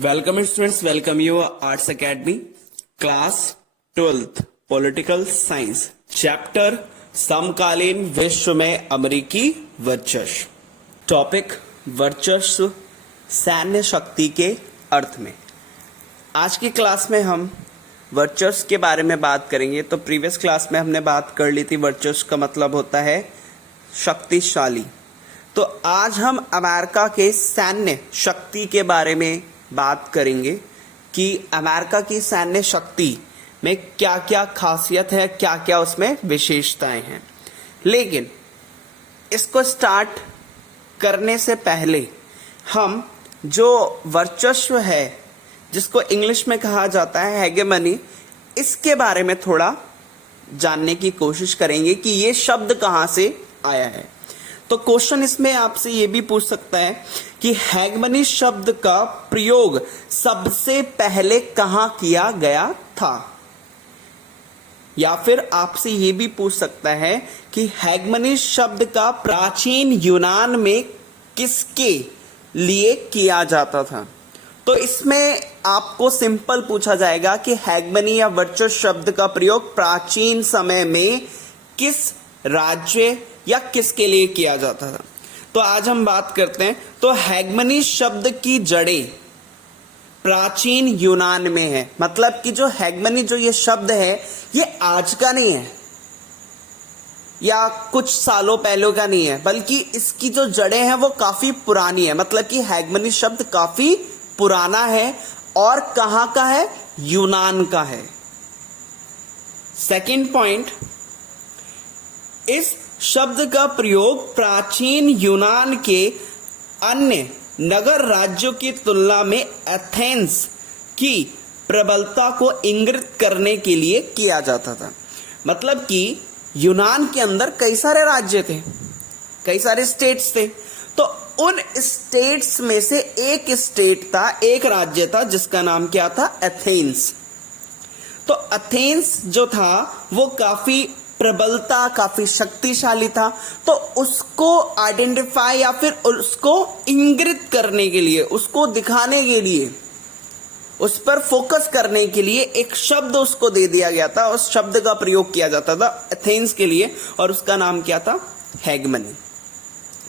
Welcome students, welcome you arts academy class 12th political science chapter समकालीन विश्व में अमेरिकी वर्चस्व। टॉपिक वर्चस्व सैन्य शक्ति के अर्थ में। आज की क्लास में हम वर्चस्व के बारे में बात करेंगे। तो प्रीवियस क्लास में हमने बात कर ली थी, वर्चस्व का मतलब होता है शक्तिशाली। तो आज हम अमेरिका के सैन्य शक्ति के बारे में बात करेंगे कि अमेरिका की सैन्य शक्ति में क्या क्या खासियत है, क्या क्या उसमें विशेषताएं हैं। लेकिन इसको स्टार्ट करने से पहले हम जो वर्चस्व है, जिसको इंग्लिश में कहा जाता है हेगेमनी, इसके बारे में थोड़ा जानने की कोशिश करेंगे कि ये शब्द कहां से आया है। तो क्वेश्चन इसमें आपसे ये भी पूछ सकता है कि हेगमनी शब्द का प्रयोग सबसे पहले कहां किया गया था, या फिर आपसे ये भी पूछ सकता है कि हेगमनी शब्द का प्राचीन यूनान में किसके लिए किया जाता था। तो इसमें आपको सिंपल पूछा जाएगा कि हेगमनी या वर्चस्व शब्द का प्रयोग प्राचीन समय में किस राज्य या किसके लिए किया जाता था। तो आज हम बात करते हैं। तो हेगमनी शब्द की जड़ें प्राचीन यूनान में है। मतलब कि जो हेगमनी जो ये शब्द है, ये आज का नहीं है या कुछ सालों पहले का नहीं है, बल्कि इसकी जो जड़ें हैं वो काफी पुरानी है। मतलब कि हेगमनी शब्द काफी पुराना है और कहां का है, यूनान का है। सेकंड पॉइंट, इस शब्द का प्रयोग प्राचीन यूनान के अन्य नगर राज्यों की तुलना में एथेंस की प्रबलता को इंगित करने के लिए किया जाता था। मतलब कि यूनान के अंदर कई सारे राज्य थे, कई सारे स्टेट्स थे। तो उन स्टेट्स में से एक स्टेट था, एक राज्य था जिसका नाम क्या था, एथेंस। तो एथेंस जो था वो काफी प्रबलता, काफी शक्तिशाली था। तो उसको आइडेंटिफाई या फिर उसको इंगित करने के लिए, उसको दिखाने के लिए, उस पर फोकस करने के लिए एक शब्द उसको दे दिया गया था। उस शब्द का प्रयोग किया जाता था एथेंस के लिए और उसका नाम क्या था, हेगमनी।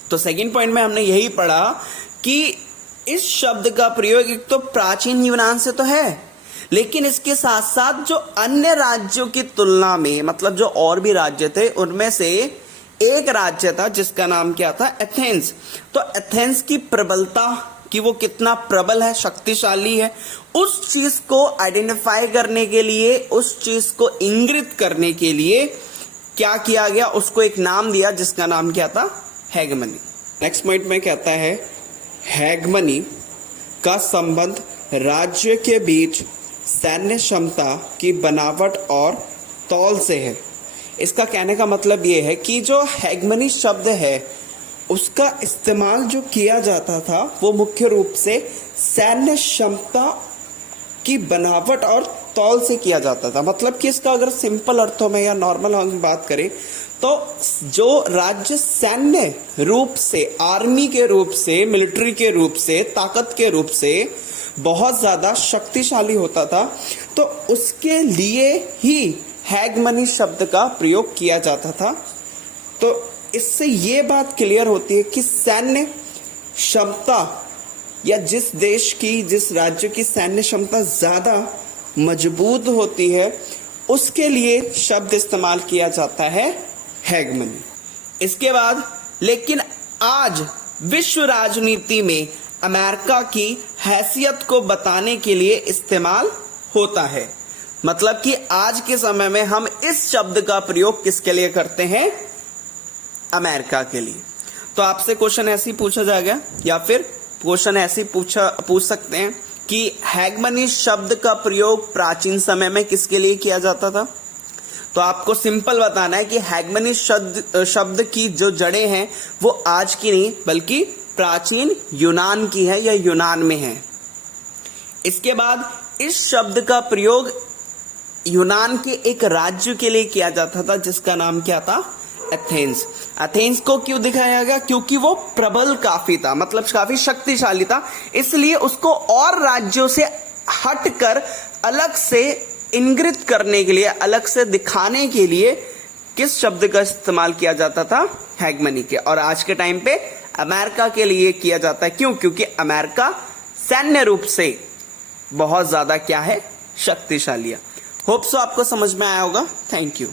तो सेकंड पॉइंट में हमने यही पढ़ा कि इस शब्द का प्रयोग एक तो प्राचीन यूनान से तो है, लेकिन इसके साथ साथ जो अन्य राज्यों की तुलना में, मतलब जो और भी राज्य थे उनमें से एक राज्य था जिसका नाम क्या था, एथेंस। तो एथेंस की प्रबलता, कि वो कितना प्रबल है, शक्तिशाली है, उस चीज को आइडेंटिफाई करने के लिए, उस चीज को इंगित करने के लिए क्या किया गया, उसको एक नाम दिया जिसका नाम क्या था, हेगमनी। नेक्स्ट पॉइंट में कहता है हेगमनी का संबंध राज्य के बीच सैन्य क्षमता की बनावट और तौल से है। इसका कहने का मतलब यह है कि जो हेगमनी शब्द है उसका इस्तेमाल जो किया जाता था वो मुख्य रूप से सैन्य क्षमता की बनावट और तौल से किया जाता था। मतलब कि इसका अगर सिंपल अर्थों में या नॉर्मल हम बात करें तो जो राज्य सैन्य रूप से, आर्मी के रूप से, मिलिट्री के रूप से, ताकत के रूप से बहुत ज्यादा शक्तिशाली होता था, तो उसके लिए ही हेगमनी शब्द का प्रयोग किया जाता था। तो इससे ये बात क्लियर होती है कि सैन्य क्षमता या जिस देश की, जिस राज्य की सैन्य क्षमता ज्यादा मजबूत होती है उसके लिए शब्द इस्तेमाल किया जाता है हेगमनी। इसके बाद लेकिन आज विश्व राजनीति में अमेरिका की हैसियत को बताने के लिए इस्तेमाल होता है। मतलब कि आज के समय में हम इस शब्द का प्रयोग किसके लिए करते हैं, अमेरिका के लिए। तो आपसे क्वेश्चन ऐसे ही पूछा जाएगा या फिर क्वेश्चन ऐसे पूछ सकते हैं कि हेगमनी शब्द का प्रयोग प्राचीन समय में किसके लिए किया जाता था। तो आपको सिंपल बताना है कि हेगमनी शब्द की जो जड़ें हैं वो आज की नहीं बल्कि प्राचीन यूनान की है या यूनान में है। इसके बाद इस शब्द का प्रयोग यूनान के एक राज्य के लिए किया जाता था जिसका नाम क्या था, एथेंस। एथेंस को क्यों दिखाया गया? क्योंकि वो प्रबल काफी था, मतलब काफी शक्तिशाली था, इसलिए उसको और राज्यों से हटकर अलग से इंगित करने के लिए, अलग से दिखाने के लिए किस शब्द का इस्तेमाल किया जाता था? हेगमनी के। और आज के टाइम पे अमेरिका के लिए किया जाता है। क्यों? क्योंकि अमेरिका सैन्य रूप से बहुत ज्यादा क्या है? शक्तिशाली है। होप सो आपको समझ में आया होगा। Thank you.